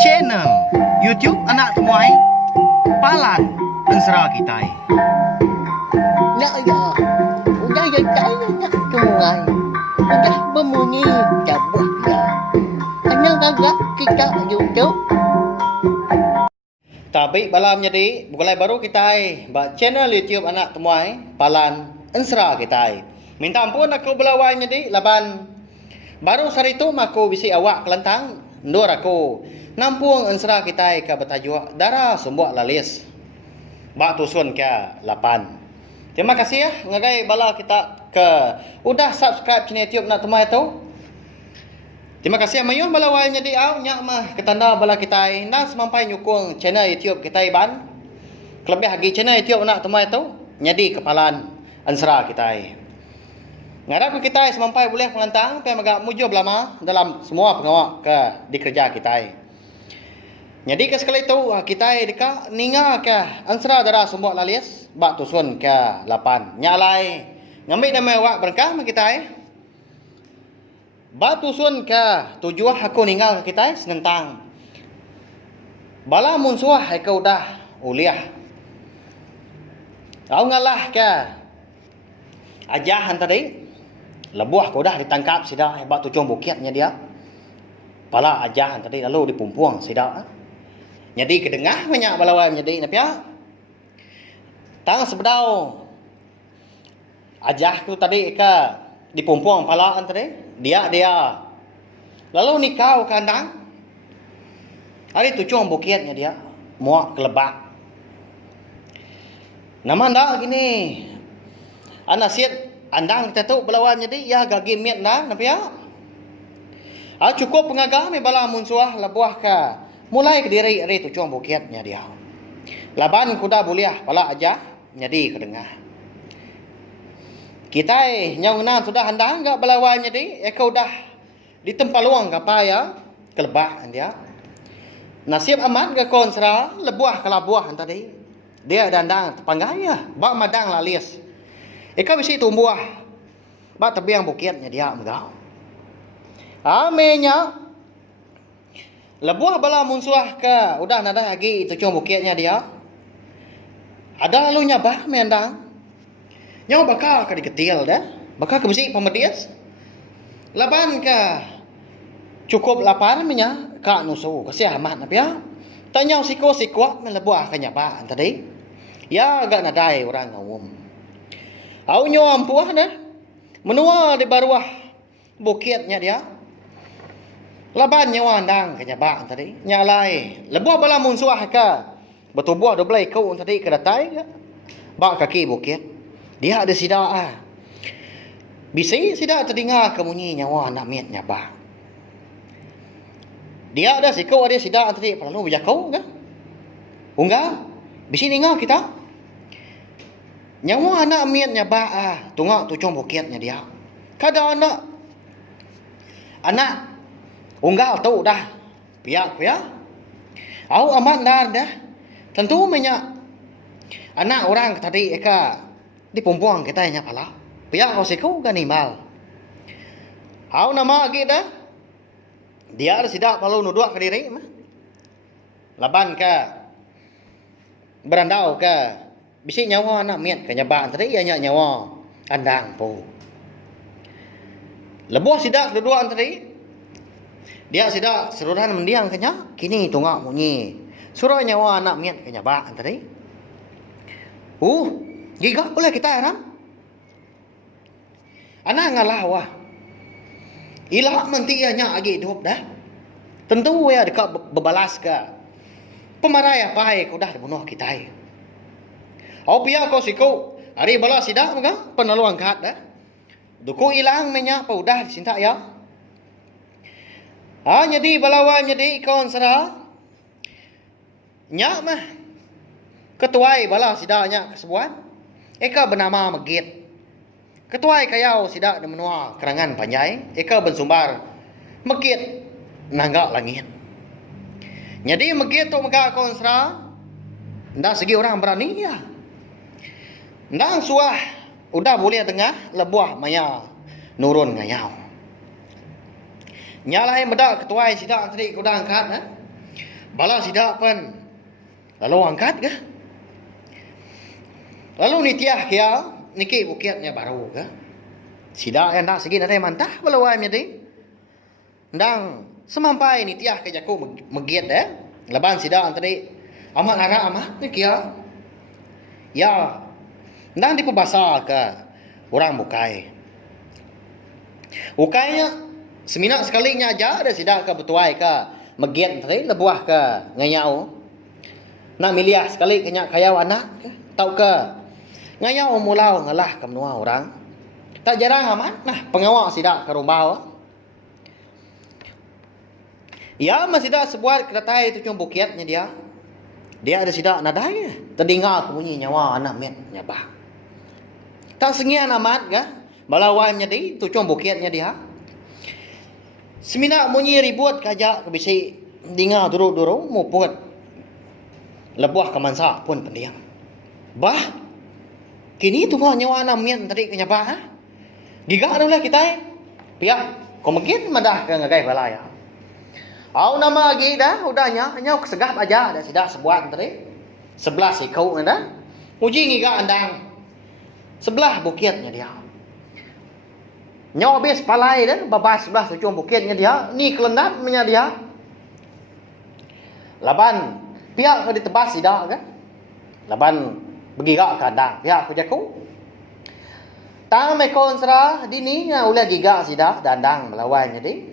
channel YouTube anak temuai Palan Ensra Kitai. Ya, udah ya saya nak tungai. Udah berbunyi cabut ya. Hanya agak kita YouTube. Tapi balam jadi bukan baru Kitai, ba channel YouTube anak temuai Palan Ensra Kitai. Minta ampun aku belawai jadi laban baru sari tu aku bisi awak kelentang ndur aku nampung Ensra Kitai ke betajuk darah sumbuak lalis. Ba tusun ke 8. Terima kasih ya ngagai bala kita ke udah subscribe channel YouTube nak temai tu. Terima kasih mayun bala wal jadi au nyak mah ketanda bala kita nak semampai nyukung channel YouTube kita ban. Kelebih lagi channel YouTube nak temai tu nyadi kepalan Ensra kita. Ngarap kita semampai boleh melantang pe magak mujo belama dalam semua pengawak ke di kerja kita. Jadi ke sekali itu kita dekat ninga ke Ensra darah sumbuak lalis bak tusun ke 8. Nyalai ngambil nama awak berkah kita batu sun ke tujuh aku ninggal kita senentang bala munsuah ke udah uliah au ngalah ke ajahan tadi lebuah ko dah ditangkap sida hebat tujuh bukitnya dia bala ajahan tadi lalu dipumpuang sida jadi kedengah banyak balawan jadi napia tang sebedau ajah tu tadi ke dipumpuang palaan tadi dia lalu nikau kandang hari tu cuang bukitnya dia muak kelebak nama anda gini anak siat andang kita tu belawan jadi ya gagi miat nang tapi ya cukup pengagami bala munsuah labuah ka mulai ke diri hari tu cuang bukitnya dia laban kuda buliah pala aja jadi kedengah kita nyau nan sudah handang enggak belawan jadi kau dah di tempat luang apa ya kelebak dia nasib amat ke konsra lebuah kalabuah tadi dia dandang tepanggaya bak madang lalis kau bisi tumbuh bak tebiang bukitnya dia megau amenya lebuah bala munsuah ke udah nada lagi itu cuma bukitnya dia ada lalunya bah mendang nyawa bakal ka diketil dah. Bakal ke besi pemedias. Laban ka cukup lapar menya ka nusu kasih amat na pia. Tanya siko melebuah ka nyaba tadi. Ya agak nadai orang ngawum. Au nyo ampuah dah. Menua di baruah bukitnya dia. Laban nyawa andang ka nyaba tadi. Nyalai lebuah bala munsuah ka. Betubuah doblai kau tadi ke datai ka. Bak kaki bukit. Dia ada sidak bisa sidak terdengar kemunyi nyawa anak miat nyaba. Dia ada sikau ada sidak tadi perlu berjakau kan? Unggah bisa dengar kita. Nyawa anak miat nyaba tungak tucung bukitnya dia. Kada anak unggah tahu dah. Piak ya. Au amat dah. Tentu banyak anak orang tadi di pumpuang kita nya pala. Pihak kau siku ganimal. Hau nama lagi dah. Dia ada sidak kalau nuduk ke diri mah. Laban ke berandau ke bisi nyawa anak miat ke nyabaan tadi ya nyawa andang po. Lebuh sidak duduan tadi. Dia sidak seruran mendiang kenya kini tungak munyi. Surah nyawa anak miat ke nyabaan tadi. Giga boleh kita heran. Anak ngalah wah. Ilah mentianya lagi hidup dah. Tentu ya dekat berbalas ke. Pemarah apa yang kau dah dibunuh kita. Au pia kau siku. Hari balas sidak maka penalu angkat dah. Duku ilang menya pa udah disinta ya. Jadi balawan jadi kawan serah. Nyak mah. Ketuai balas sidaknya kesebuan. Eka bernama Megit. Ketua kayau sidak di menua kerangan panjai. Eka bersumbar Megit nanggak langit. Jadi Megit tu megak konsra. Ndak segi orang berani ya. Ndak suah udah boleh tengah lebuah maya nurun ngayau. Nyalai medak ketuai sidak tadi kau dah angkat ha? Bala sidak pun lalu angkat ke? Lalu ni tiah kia niki bukitnya baru ke? Sidak yang dah segi nanti mantah balawai jadi. Ndang semampai ni tiah ke jaku megiat Laban sidak tadi amat anak amat ni kia. Ya. Ndang di pebasa ke orang bukai. Ukainya seminak sekali nya aja ada sidak ke betuai ke megiat tadi lebuah ke ngayau. Nak miliah sekali kenya kayau anak ke? Tau ke? Ngayau mulau ngalah ke menua orang. Tak jarang amat nah pengawak sidak ke rumah. Ya masih dah sebuat keratai itu cuma bukitnya dia. Dia ada sidak nadanya. Terdengar bunyi nyawa anak met nyabah. Tak sengian amat ke? Balawai menjadi itu cuma bukitnya dia. Semina bunyi ribut kajak ke bisi dengar duru-duru muput. Lebuah ke mansa pun pendiam. Bah. Kini tu kau nyawa anak met tadi kenyabah ha? Gigak dah kita pihak kau mungkin madah ke ngagai balaya. Au nama lagi dah udahnya hanya kesegap aja ada sidak sebuat tadi. 11 ikau dah. Uji ngiga andang. Sebelah bukitnya dia. Nyawa habis palai dah babas sebelah secung bukitnya dia. Ni kelendat punya dia. Laban pihak ke ditebas sidak kan. Laban bergigak ke andang pihak ke jaku. Tang mekon serah dini nya ulah gigak sidak dandang melawan jadi.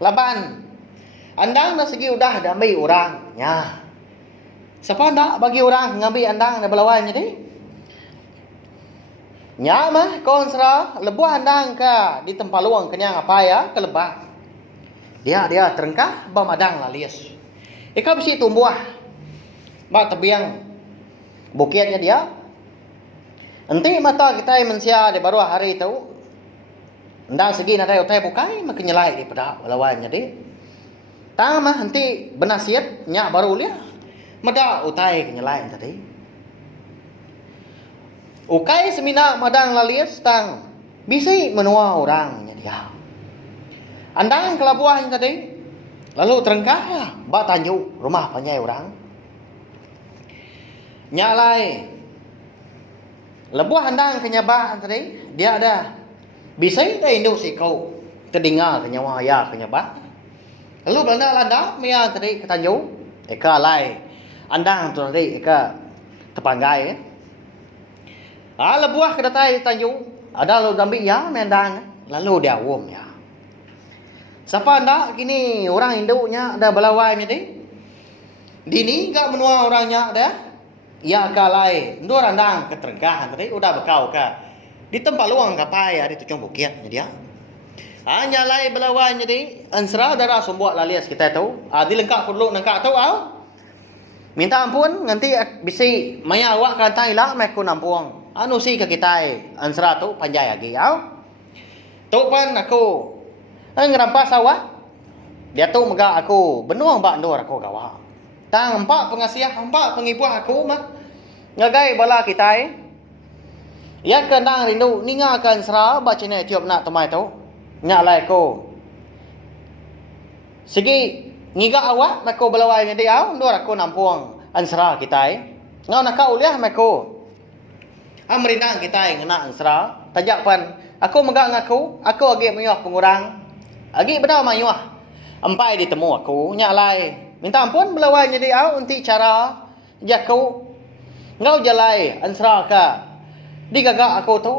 Laban andang dah segi udah dah ambil orang. Ya. Siapa nak bagi orang ngambil andang dah berlawan jadi? Nya mah konsra lebuh andang ke di tempat luang kenyang apa ya ke lebah. Dia terengkah bamadang lalias. Ika besi tumbuh. Ba tebiang bukitnya dia. Enti mata kita mensia di baru hari itu. Andang segi nadai utai bukai makin nyelai di pada berlawan jadi. Tama nanti benasiat nya baru lihat meda utai kenyalain tadi. Ukai semina madang lalias tang bisi menua orangnya dia. Andang kelabuan tadi lalu terengkah ya ba tanju rumah panyai orang. Nyalai lebuh andang kenyabah tadi dia ada bisi dah induk si kau terdengar kenyawa ya kenyabah. Lalu landa mia tadi ke Tanjung, eka lai andang tu tadi eka tepanggai. Lebuah ke datai Tanjung, ada lalu dambi ya mendang, lalu dia wom ya. Siapa anda kini orang induknya ada belawai ni? Dini gak menua orangnya ada? Ya kalai, ndur andang keterengkahan tadi udah bekau ke di tempat luang kapai ada tujuh bukit dia. Hanya lai belawan jadi ansra darah sumbuak lalias kita tahu. Dilengkap perlu nangkap tahu au. Minta ampun nganti bisi maya awak kantai lah mai ku nampung. Anu si ke kita ansra tu panjai lagi au. Tu pan aku ngerampas awak. Dia tu mega aku benuang bak ndur aku gawa. Tang empat pengasiah empat pengibuah aku mah. Ngagai bala kita ya kendang rindu ningakan ansra ba cina tiup nak temai tu. Nyak lai ko. Segi ngiga awak mako belawai ngadi au ndor aku nampung ansra kita ngau nak uliah mako. Amrindang kita ngena ansra tajak pan aku megak ngaku aku agi menyuah pengurang. Agi bedau mayuah. Empai ditemu aku nyak lai minta ampun belawai ngadi au unti cara jaku ngau jalai ansra ka. Digagak aku tu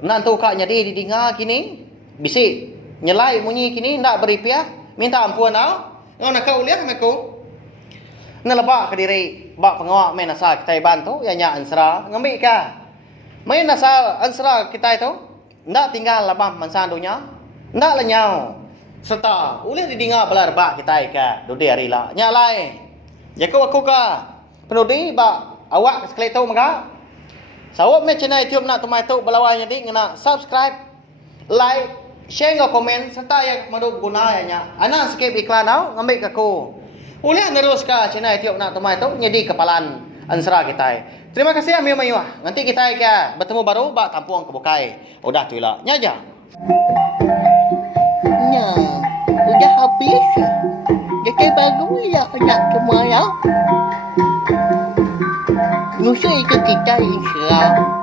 nantu kak nyadi didinga kini bisi nyelai munyi kini ndak beripiah minta ampun au ngau nak uliah meko ngelebak ke diri bak pengawak main asal kita bantu ya nya ansra ngambil ka main asal ansra kita itu ndak tinggal labah mansandunya ndak lenyau serta uliah didinga belar bak kita ka dudi arila nya lai jaku aku ka penudi bak awak sekali tu maka sawap me channel YouTube nak tumai tu belawai jadi ngena subscribe like share ngau komen serta yang madu guna ya nya. Ana skip iklan au ngambil ke aku. Uliah nerus ka channel YouTube nak tumai tu nyedi kepalan ansra kita. Terima kasih amiu mayuah. Nanti kita ke bertemu baru bak tampuang ke bukai. Udah tu lah. Nya aja. Nya. dah habis. Jadi baru ya anak semua ya. Musuh itu kita Islam.